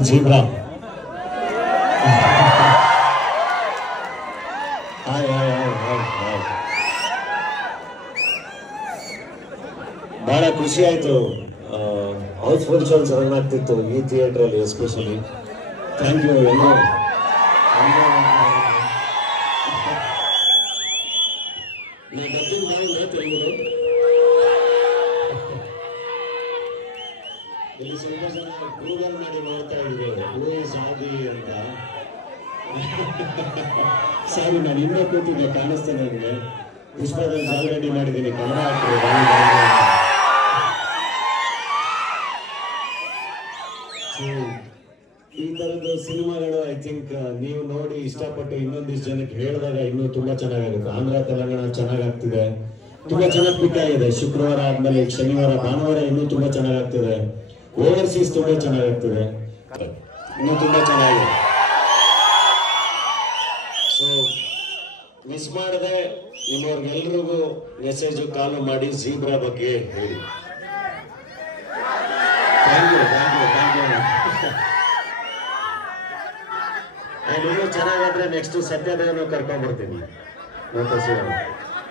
Zebra. Hi. ಬಹಳ ಖುಷಿ ಆಯ್ತು. ಹೌಸ್ಫುಲ್ ಶೋ ಚೆನ್ನಾಗಿ ಆಗ್ತಿತ್ತು ಈ ಥಿಯೇಟರ್ ಅಲ್ಲಿ ಎಸ್ಪೆಷಲಿ. ಥ್ಯಾಂಕ್ ಯು ಎಲ್ಲರೂ. ಇಲ್ಲಿ ಸ್ವಲ್ಪ ಜನ ಗೂಗಲ್ ಮಾಡಿ ನೋಡ್ತಾ ಇದ್ರು ಹೂ ಇಸ್ ಆದಿ ಅಂತ. ಸಾರಿ, ನಾನು ಇನ್ನೂ ಕೂತಿದ್ದೆ, ಕಾಣಿಸ್ತೇನೆ ನನಗೆ. ಪುಷ್ಪದಲ್ಲಿ ಆಲ್ರೆಡಿ ಮಾಡಿದ್ದೀನಿ, ಕನ್ನಡ ಆಗ್ತದೆ. ಈ ತರದ ಸಿನಿಮಾಗಳು ಐ ಥಿಂಕ್ ನೀವು ನೋಡಿ ಇಷ್ಟಪಟ್ಟು ಇನ್ನೊಂದಿಷ್ಟು ಜನಕ್ಕೆ ಹೇಳಿದಾಗ ಇನ್ನೂ ತುಂಬಾ ಚೆನ್ನಾಗಾಗುತ್ತೆ. ಆಂಧ್ರ ತೆಲಂಗಾಣ ಚೆನ್ನಾಗಾಗ್ತಿದೆ, ತುಂಬಾ ಚೆನ್ನಾಗಿ ಪಿಕ್ ಆಗಿದೆ. ಶುಕ್ರವಾರ ಆದ್ಮೇಲೆ ಶನಿವಾರ ಭಾನುವಾರ ಇನ್ನೂ ತುಂಬಾ ಚೆನ್ನಾಗಾಗ್ತಿದೆ. ಓವರ್ಸೀಸ್ ತುಂಬಾ ಚೆನ್ನಾಗಾಗ್ತಿದೆ, ಇನ್ನೂ ತುಂಬಾ ಚೆನ್ನಾಗಿದೆ. ಸೊ ಮಿಸ್ ಮಾಡದೆ ನಿಮ್ಮವ್ರಿಗೆಲ್ರಿಗೂ ಮೆಸೇಜ್ ಕಾಲ್ ಮಾಡಿ ಝೀಬ್ರಾ ಬಗ್ಗೆ ಹೇಳಿ. Thank you. ಇನ್ನೂ ಚೆನ್ನಾಗಾದ್ರೆ ನೆಕ್ಸ್ಟ್ ಸತ್ಯದೇವನು ಕರ್ಕೊಂಡ್ಬರ್ತೀನಿ.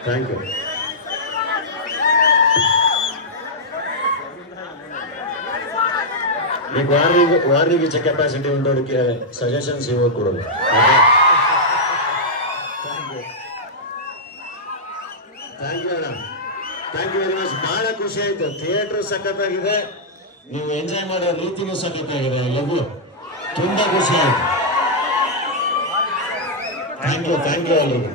Thank you. మీకు వారికి ఇచ్చే కెపాసిటీ ఉండోడికి సజెషన్స్ ఇవ్వకూడదు. Thank you madam, thank you very much. ಬಹಳ ಖುಷಿ ಆಯ್ತು. ಥಿಯೇಟರ್ ಸಖತ್ತಾಗಿದೆ, ನೀವು ಎಂಜಾಯ್ ಮಾಡೋ ರೀತಿನೂ ಸಖತ್ತಾಗಿದೆ. ಎಲ್ಲವೂ ತುಂಬಾ ಖುಷಿ ಆಯ್ತು. ಥ್ಯಾಂಕ್ ಯು ಎಲ್ಲರಿಗೂ.